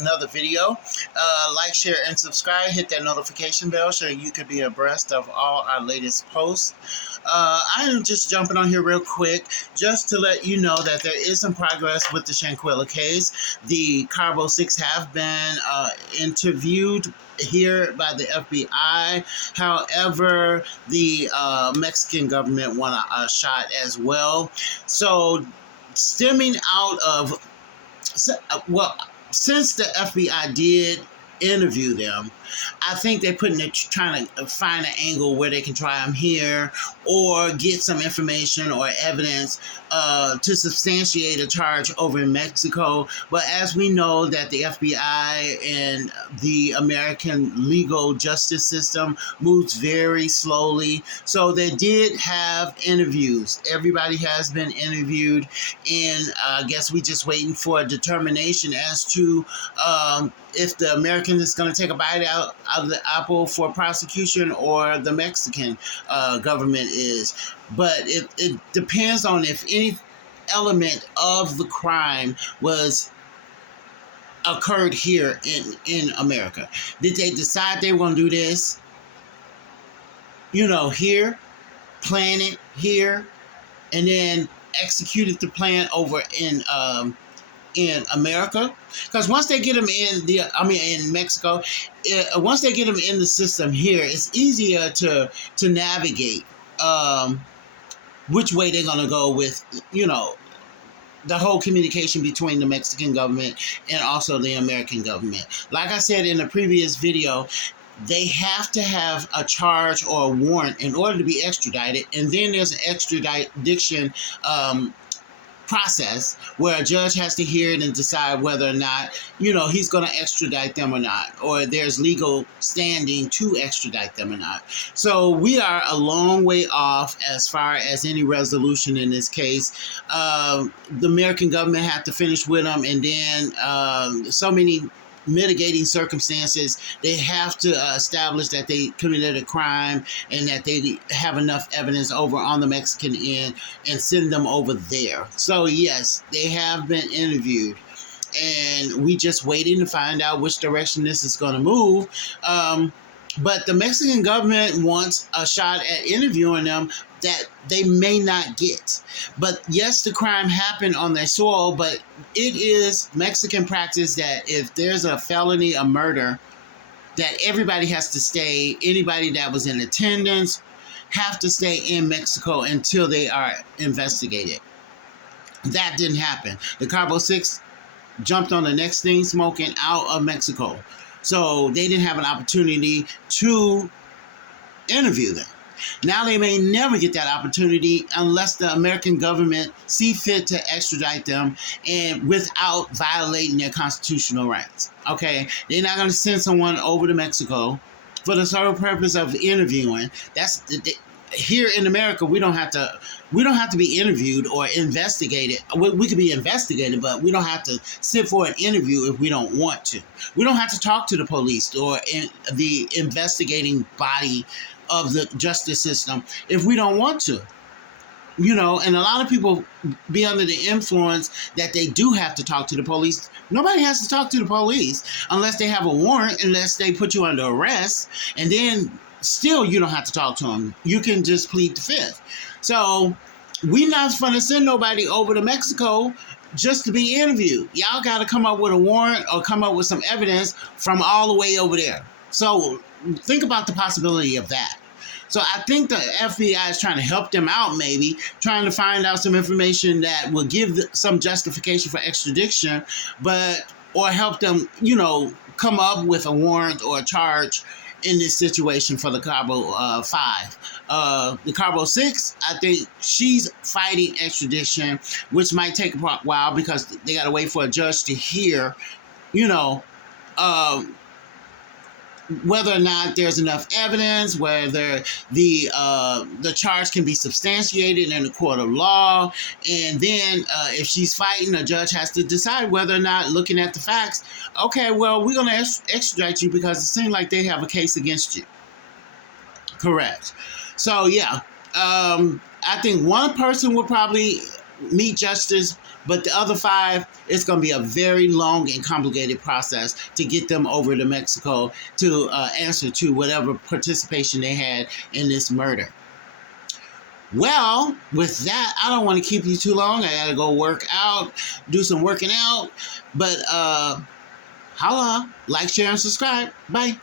another video. Like, share, and subscribe. Hit that notification bell so you could be abreast of all our latest posts. I am just jumping on here real quick just to let you know that there is some progress with the Shanquella case. The Cabo 6 have been interviewed here by the FBI. However, the Mexican government want a shot as well. So, stemming out of, well, since the FBI did interview them, I think they're trying to find an angle where they can try them here or get some information or evidence to substantiate a charge over in Mexico. But as we know that the FBI and the American legal justice system moves very slowly, so they did have interviews. Everybody has been interviewed, and I guess we just waiting for a determination as to if the American is going to take a bite out of the apple for prosecution or the Mexican government is. But it depends on if any element of the crime was occurred here in America. Did they decide they were going to do this, here, plan it here, and then executed the plan over in America? Because once they get them in Mexico, once they get them in the system here, it's easier to navigate which way they're going to go with, the whole communication between the Mexican government and also the American government. Like I said in the previous video, they have to have a charge or a warrant in order to be extradited, and then there's an extradition process where a judge has to hear it and decide whether or not, he's going to extradite them or not, or there's legal standing to extradite them or not. So we are a long way off as far as any resolution in this case. The American government had to finish with them, and then so many mitigating circumstances. They have to establish that they committed a crime and that they have enough evidence over on the Mexican end and send them over there. So yes, they have been interviewed, and we just waiting to find out which direction this is going to move. But the Mexican government wants a shot at interviewing them that they may not get. But yes, the crime happened on their soil, but it is Mexican practice that if there's a felony, a murder, that everybody has to stay, anybody that was in attendance have to stay in Mexico until they are investigated. That didn't happen. The Cabo 6 jumped on the next thing, smoking out of Mexico. So they didn't have an opportunity to interview them. Now they may never get that opportunity unless the American government see fit to extradite them and without violating their constitutional rights. Okay, they're not going to send someone over to Mexico for the sole purpose of interviewing. Here in America, we don't have to be interviewed or investigated. We could be investigated, but we don't have to sit for an interview if we don't want to. We don't have to talk to the police or the investigating body of the justice system if we don't want to. And a lot of people be under the influence that they do have to talk to the police. Nobody has to talk to the police unless they have a warrant, unless they put you under arrest, and then still you don't have to talk to them. You can just plead the fifth. So we're not going to send nobody over to Mexico just to be interviewed. Y'all got to come up with a warrant or come up with some evidence from all the way over there. So think about the possibility of that. So I think the FBI is trying to help them out, maybe trying to find out some information that will give some justification for extradition, or help them, come up with a warrant or a charge in this situation for the Cabo 5. The Cabo 6, I think she's fighting extradition, which might take a while because they got to wait for a judge to hear, whether or not there's enough evidence, whether the charge can be substantiated in the court of law, and then if she's fighting, a judge has to decide whether or not, looking at the facts, okay, well, we're going to extradite you because it seems like they have a case against you. Correct. So yeah, I think one person will probably meet justice, but the other 5, it's going to be a very long and complicated process to get them over to Mexico to answer to whatever participation they had in this murder. Well, with that, I don't want to keep you too long. I got to go work out, do some working out. But holla, like, share, and subscribe. Bye.